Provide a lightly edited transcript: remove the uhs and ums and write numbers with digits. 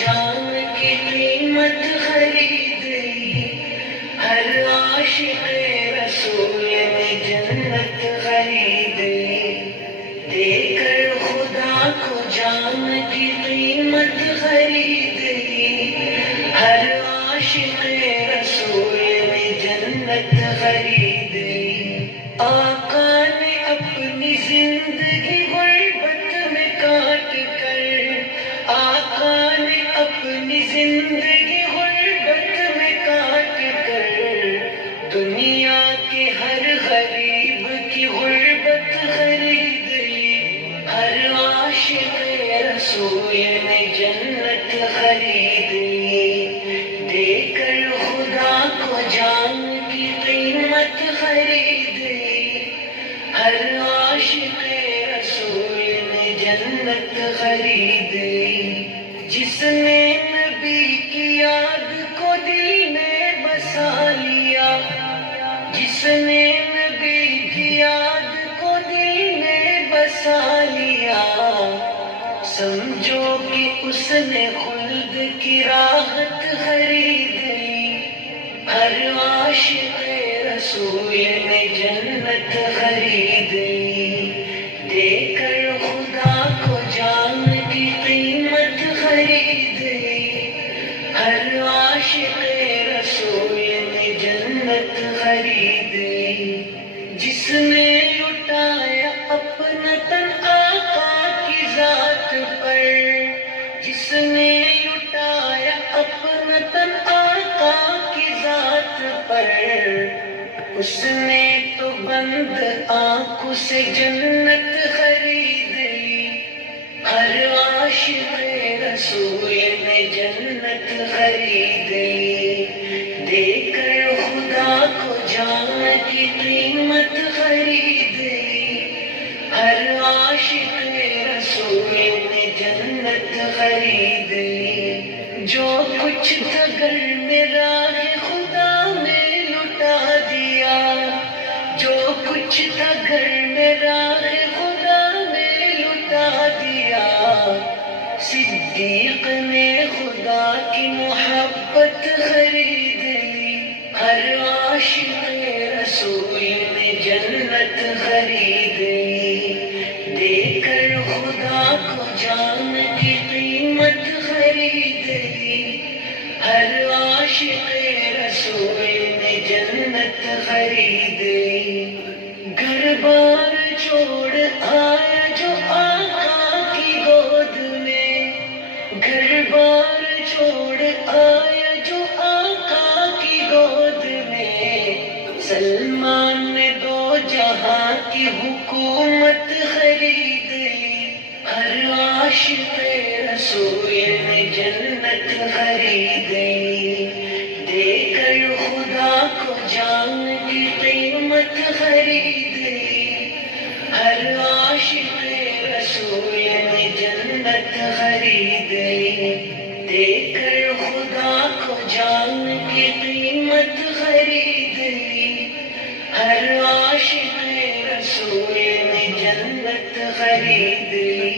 جان کی قیمت خرید لی، ہر عاشق رسول نے جنت خرید لی، دے کر خدا کو جان کی قیمت خرید لی، ہر عاشق رسول نے جنت خرید لی۔ آقا نے اپنی زندگی غربت میں کاٹ کر، آقا نے اپنی زندگی غربت میں کاٹ کر، دنیا کے ہر غریب کی غربت خرید لی، ہر عاشق رسول نے جنت خرید لی، دے کر خدا کو جان کی قیمت خرید لی، ہر عاشق رسول نے جنت خرید لی۔ جس نے نبی کی یاد کو دل میں بسا لیا، جس نے نبی کی یاد کو دل میں بسا لیا، سمجھو کہ اس نے خلد کی راحت خرید لی، ہر عاشق رسول نے جنت خرید لی، دے کر خدا کو جان کی قیمت خرید لی، ہر عاشق رسول نے جنت خرید لی۔ جس نے لٹایا اپنا تن آقا کی ذات پر، جس نے لٹایا اپنا تن آقا کی ذات پر، اس نے تو بند آنکھوں سے جنت خرید لی، ہر عاشق رسول نے جنت خرید لی، دے کر خدا کو جان کی قیمت خرید لی، ہر عاشق رسول نے جنت خرید لی۔ جو کچھ تھا گھر میں راہ خدا میں لٹا دیا، جو کچھ تھا گھر میں راہ خدا میں لٹا دیا، صدیق نے خدا کی محبت خرید لی، ہر عاشق رسول نے جنت خرید لی، دے کر خدا کو جان کی قیمت خرید لی، ہر عاشق رسول نے جنت خرید لی۔ گھر بار چھوڑ آیا جو آقا کی گود میں، گھر بار چھوڑ آیا جو آقا کی گود میں، سلمان نے دو جہاں کی حکومت خرید لی، ہر عاشق رسول نے جنت خرید لی، دے کر خدا کو جان کی قیمت خرید لی، ہر عاشق رسول نے جنت خرید لی، دے کر خدا کو جان کی قیمت خرید لی، ہر عاشق رسول نے جنت خرید لی۔